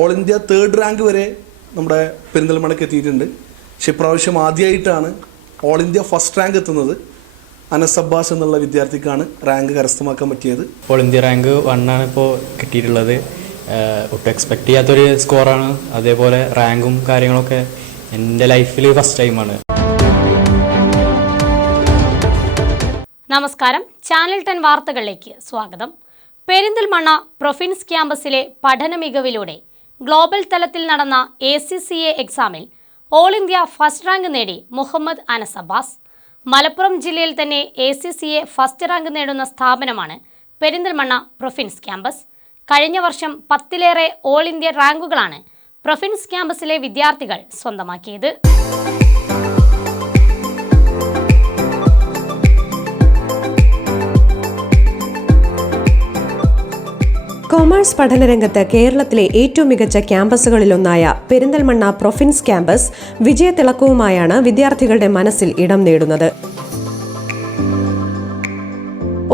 All India 3rd rank വരെ നമ്മുടെ പെരിന്തൽമണ്ണയ്ക്ക് എത്തിയിട്ടുണ്ട്. പക്ഷെ ഇപ്രാവശ്യം ആദ്യമായിട്ടാണ് ഓൾ ഇന്ത്യ ഫസ്റ്റ് റാങ്ക് എത്തുന്നത്. അനസ് അബ്ബാസ് എന്നുള്ള വിദ്യാർത്ഥിക്കാണ് റാങ്ക് കരസ്ഥമാക്കാൻ പറ്റിയത്. ഓൾ ഇന്ത്യ റാങ്ക് 1 ആണ് ഇപ്പോൾ കിട്ടിയിട്ടുള്ളത്. ഒട്ടും എക്സ്പെക്ട് ചെയ്യാത്തൊരു സ്കോറാണ്. അതേപോലെ റാങ്കും കാര്യങ്ങളൊക്കെ എൻ്റെ ലൈഫിൽ ഫസ്റ്റ് ടൈമാണ്. നമസ്കാരം, ചാനൽ 10 വാർത്തകളിലേക്ക് സ്വാഗതം. പെരിന്തൽമണ്ണ പ്രൊഫിൻസ് ക്യാമ്പസിലെ പഠന മികവിലൂടെ ഗ്ലോബൽ തലത്തിൽ നടന്ന ACCA എക്സാമിൽ ഓൾ ഇന്ത്യ ഫസ്റ്റ് റാങ്ക് നേടി മുഹമ്മദ് അനസ് അബ്ബാസ്. മലപ്പുറം ജില്ലയിൽ തന്നെ ACCA ഫസ്റ്റ് റാങ്ക് നേടുന്ന സ്ഥാപനമാണ് പെരിന്തൽമണ്ണ പ്രൊഫിൻസ് ക്യാമ്പസ്. കഴിഞ്ഞ വർഷം 10ലേറെ ഓൾ ഇന്ത്യ റാങ്കുകളാണ് പ്രൊഫിൻസ് ക്യാമ്പസിലെ വിദ്യാർത്ഥികൾ സ്വന്തമാക്കിയത്. കൊമേഴ്സ് പഠനരംഗത്ത് കേരളത്തിലെ ഏറ്റവും മികച്ച ക്യാമ്പസുകളിലൊന്നായ പെരിന്തൽമണ്ണ പ്രൊഫിൻസ് ക്യാമ്പസ് വിജയത്തിളക്കവുമായാണ് വിദ്യാർത്ഥികളുടെ മനസ്സിൽ ഇടം നേടുന്നത്.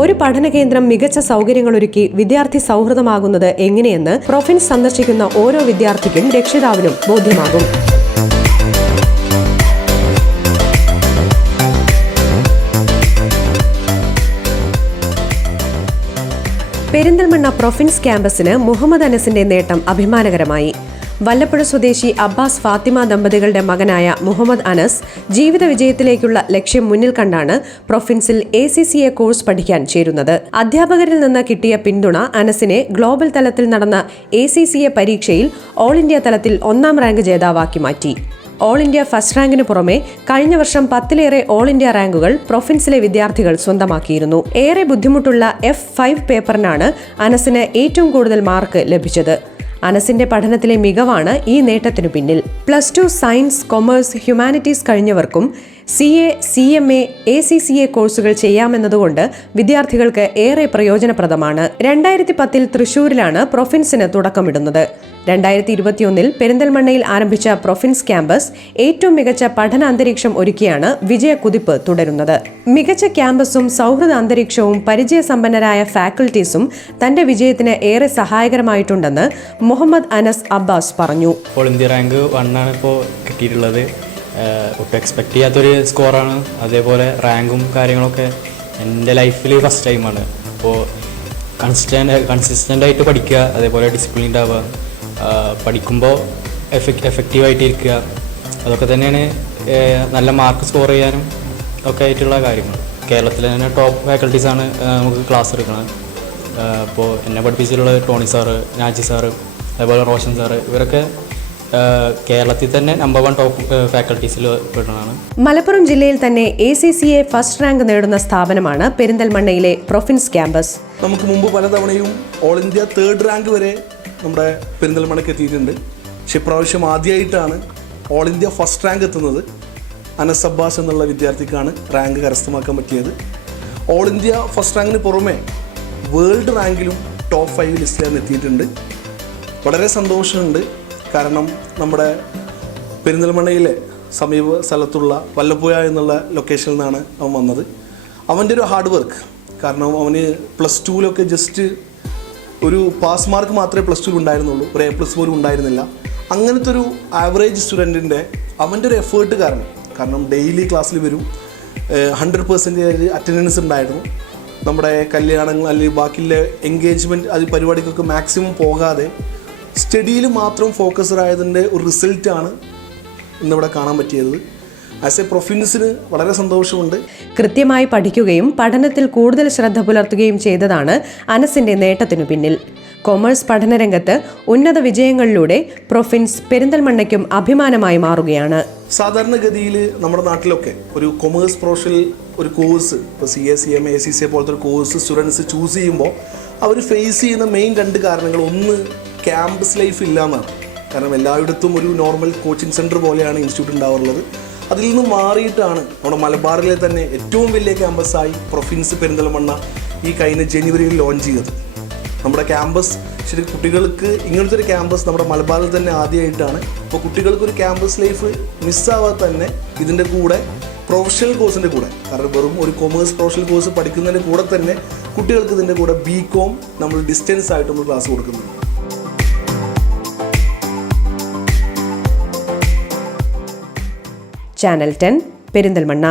ഒരു പഠനകേന്ദ്രം മികച്ച സൗകര്യങ്ങളൊരുക്കി വിദ്യാർത്ഥി സൗഹൃദമാകുന്നത് എങ്ങനെയെന്ന് പ്രൊഫിൻസ് സന്ദർശിക്കുന്ന ഓരോ വിദ്യാർത്ഥിക്കും രക്ഷിതാവിനും ബോധ്യമാകും. പെരിന്തൽമണ്ണ പ്രൊഫിൻസ് ക്യാമ്പസിന് മുഹമ്മദ് അനസിന്റെ നേട്ടം അഭിമാനകരമായി. വല്ലപ്പുഴ സ്വദേശി അബ്ബാസ് ഫാത്തിമ ദമ്പതികളുടെ മകനായ മുഹമ്മദ് അനസ് ജീവിത വിജയത്തിലേക്കുള്ള ലക്ഷ്യം മുന്നിൽ കണ്ടാണ് പ്രൊഫിൻസിൽ ACCA കോഴ്സ് പഠിക്കാൻ ചേരുന്നത്. അധ്യാപകരിൽ നിന്ന് കിട്ടിയ പിന്തുണ അനസിനെ ഗ്ലോബൽ തലത്തിൽ നടന്ന ACCA പരീക്ഷയിൽ ഓൾ ഇന്ത്യ തലത്തിൽ 1ാം റാങ്ക് ജേതാവാക്കി മാറ്റി. ഓൾ ഇന്ത്യ ഫസ്റ്റ് റാങ്കിന് പുറമെ കഴിഞ്ഞ വർഷം 10ലേറെ ഓൾ ഇന്ത്യ റാങ്കുകൾ പ്രൊഫിൻസിലെ വിദ്യാർത്ഥികൾ സ്വന്തമാക്കിയിരുന്നു. ഏറെ ബുദ്ധിമുട്ടുള്ള F5 പേപ്പറിനാണ് അനസിന് ഏറ്റവും കൂടുതൽ മാർക്ക് ലഭിച്ചത്. അനസിന്റെ പഠനത്തിലെ മികവാണ് ഈ നേട്ടത്തിനു പിന്നിൽ. +2 സയൻസ്, കൊമേഴ്സ്, ഹ്യൂമാനിറ്റീസ് കഴിഞ്ഞവർക്കും CA, CMA, ACCA കോഴ്സുകൾ ചെയ്യാമെന്നതുകൊണ്ട് വിദ്യാർത്ഥികൾക്ക് ഏറെ പ്രയോജനപ്രദമാണ്. 2010 തൃശൂരിലാണ് പ്രൊഫിൻസിന് തുടക്കമിടുന്നത്. 2021 പെരിന്തൽമണ്ണയിൽ ആരംഭിച്ച പ്രൊഫിൻസ് ക്യാമ്പസ് ഏറ്റവും മികച്ച പഠന അന്തരീക്ഷം ഒരുക്കിയാണ് വിജയക്കുതിപ്പ് തുടരുന്നത്. മികച്ച ക്യാമ്പസും സൗഹൃദ അന്തരീക്ഷവും പരിചയസമ്പന്നരായ ഫാക്കൽറ്റീസും തന്റെ വിജയത്തിന് ഏറെ സഹായകരമായിട്ടുണ്ടെന്ന് മുഹമ്മദ് അനസ് അബ്ബാസ് പറഞ്ഞു. ഓൾ ഇന്ത്യ റാങ്ക് 1 ആണ് ഇപ്പോൾ കിട്ടിയിട്ടുള്ളത്. ഒട്ടും എക്സ്പെക്ട് ചെയ്യാത്തൊരു സ്കോറാണ്. അതേപോലെ റാങ്കും കാര്യങ്ങളൊക്കെ എൻ്റെ ലൈഫിൽ ഫസ്റ്റ് ടൈമാണ്. അപ്പോൾ കൺസിസ്റ്റൻ്റ് ആയിട്ട് പഠിക്കുക, അതേപോലെ ഡിസിപ്ലിൻ ഉണ്ടാവുക, പഠിക്കുമ്പോൾ എഫക്റ്റീവായിട്ട് ഇരിക്കുക, അതൊക്കെ തന്നെയാണ് നല്ല മാർക്ക് സ്കോർ ചെയ്യാനും ഒക്കെ ആയിട്ടുള്ള കാര്യങ്ങൾ. കേരളത്തിലെ തന്നെ ടോപ്പ് ഫാക്കൽറ്റീസാണ് നമുക്ക് ക്ലാസ് എടുക്കുന്നത്. അപ്പോൾ എന്നെ പഠിപ്പിച്ചിട്ടുള്ളത് ടോണി സാറ്, നാജി സാറ്, അതേപോലെ റോഷൻ സാറ്, ഇവരൊക്കെ കേരളത്തിൽ തന്നെ നമ്പർ 1 ടോപ്പ് ഫാക്കൽറ്റീസിൽ പെടുന്നതാണ്. മലപ്പുറം ജില്ലയിൽ തന്നെ ACCA ഫസ്റ്റ് റാങ്ക് നേടുന്ന സ്ഥാപനമാണ് പെരിന്തൽമണ്ണയിലെ പ്രൊഫിൻസ് ക്യാമ്പസ്. നമുക്ക് മുമ്പ് പലതവണയും ഓൾ ഇന്ത്യ 3rd റാങ്ക് വരെ നമ്മുടെ പെരിന്തൽമണ്ണയ്ക്ക് എത്തിയിട്ടുണ്ട്. പക്ഷെ ഇപ്രാവശ്യം ആദ്യമായിട്ടാണ് ഓൾ ഇന്ത്യ ഫസ്റ്റ് റാങ്ക് എത്തുന്നത്. അനസ് അബ്ബാസ് എന്നുള്ള വിദ്യാർത്ഥിക്കാണ് റാങ്ക് കരസ്ഥമാക്കാൻ പറ്റിയത്. ഓൾ ഇന്ത്യ ഫസ്റ്റ് റാങ്കിന് പുറമെ വേൾഡ് റാങ്കിലും ടോപ്പ് 5 ലിസ്റ്റിലാണ് എത്തിയിട്ടുണ്ട്. വളരെ സന്തോഷമുണ്ട്. കാരണം നമ്മുടെ പെരിന്തൽമണ്ണയിലെ സമീപ സ്ഥലത്തുള്ള വല്ലപ്പുഴ എന്നുള്ള ലൊക്കേഷനിൽ നിന്നാണ് അവൻ വന്നത്. അവൻ്റെ ഒരു ഹാർഡ് വർക്ക്, കാരണം അവന് +2 ജസ്റ്റ് ഒരു പാസ് മാർക്ക് മാത്രമേ +2 ഉണ്ടായിരുന്നുള്ളൂ, ഒരു A+ പോലും ഉണ്ടായിരുന്നില്ല. അങ്ങനത്തെ ഒരു ആവറേജ് സ്റ്റുഡൻറ്റിൻ്റെ അവൻ്റെ ഒരു എഫേർട്ട് കാരണം ഡെയിലി ക്ലാസ്സിൽ വരും, 100% അറ്റൻഡൻസ് ഉണ്ടായിരുന്നു. നമ്മുടെ കല്യാണങ്ങൾ അല്ലെങ്കിൽ ബാക്കിയുള്ള എൻഗേജ്മെൻറ്റ് അത് പരിപാടിക്കൊക്കെ മാക്സിമം പോകാതെ സ്റ്റഡിയിൽ മാത്രം ഫോക്കസ്ഡ് ആയതിൻ്റെ ഒരു റിസൾട്ടാണ് ഇന്നിവിടെ കാണാൻ പറ്റിയത്. ആസ് എ പ്രൊഫിൻസിന് വളരെ സന്തോഷമുണ്ട്. കൃത്യമായി പഠിക്കുകയും പഠനത്തിൽ കൂടുതൽ ശ്രദ്ധ പുലർത്തുകയും ചെയ്തതാണ് അനസിന്റെ നേട്ടത്തിനു പിന്നിൽ. കൊമേഴ്സ് പഠനരംഗത്ത് ഉന്നത വിജയങ്ങളിലൂടെ പ്രൊഫിൻസ് പെരിന്തൽമണ്ണയ്ക്കും അഭിമാനമായി മാറുകയാണ്. സാധാരണഗതിയിൽ നമ്മുടെ നാട്ടിലൊക്കെ ഒരു കൊമേഴ്സ് പ്രൊഫഷണൽ ഒരു കോഴ്സ്, ഇപ്പോൾ CA, CMA, ACCA പോലത്തെ ഒരു കോഴ്സ് സ്റ്റുഡൻസ് ചൂസ് ചെയ്യുമ്പോൾ അവർ ഫേസ് ചെയ്യുന്ന മെയിൻ 2 കാരണങ്ങൾ. ഒന്ന്, ക്യാമ്പസ് ലൈഫ് ഇല്ല എന്നാണ്. കാരണം എല്ലായിടത്തും ഒരു നോർമൽ കോച്ചിങ് സെൻറ്റർ പോലെയാണ് ഇൻസ്റ്റിറ്റ്യൂട്ട് ഉണ്ടാവാറുള്ളത്. അതിൽ നിന്ന് മാറിയിട്ടാണ് നമ്മുടെ മലബാറിലെ തന്നെ ഏറ്റവും വലിയ ക്യാമ്പസായി പ്രൊഫിൻസ് പെരിന്തൽമണ്ണ ഈ കഴിഞ്ഞ ജനുവരിയിൽ ലോഞ്ച് ചെയ്തത്. നമ്മുടെ ക്യാമ്പസ് ശരി കുട്ടികൾക്ക് ഇങ്ങനത്തെ ഒരു ക്യാമ്പസ് നമ്മുടെ മലബാറിൽ തന്നെ ആദ്യമായിട്ടാണ്. അപ്പോൾ കുട്ടികൾക്കൊരു ക്യാമ്പസ് ലൈഫ് മിസ്സാവാതെ തന്നെ ഇതിൻ്റെ കൂടെ പ്രൊഫഷണൽ കോഴ്സിൻ്റെ കൂടെ, കാരണം വെറും ഒരു കൊമേഴ്സ് പ്രൊഫഷണൽ കോഴ്സ് പഠിക്കുന്നതിൻ്റെ കൂടെ തന്നെ കുട്ടികൾക്ക് ഇതിൻ്റെ കൂടെ BCom നമ്മൾ ഡിസ്റ്റൻസ് ആയിട്ട് നമ്മൾ ക്ലാസ് കൊടുക്കുന്നുണ്ട്. ചാനൽ 10 പെരിന്തൽമണ്ണ.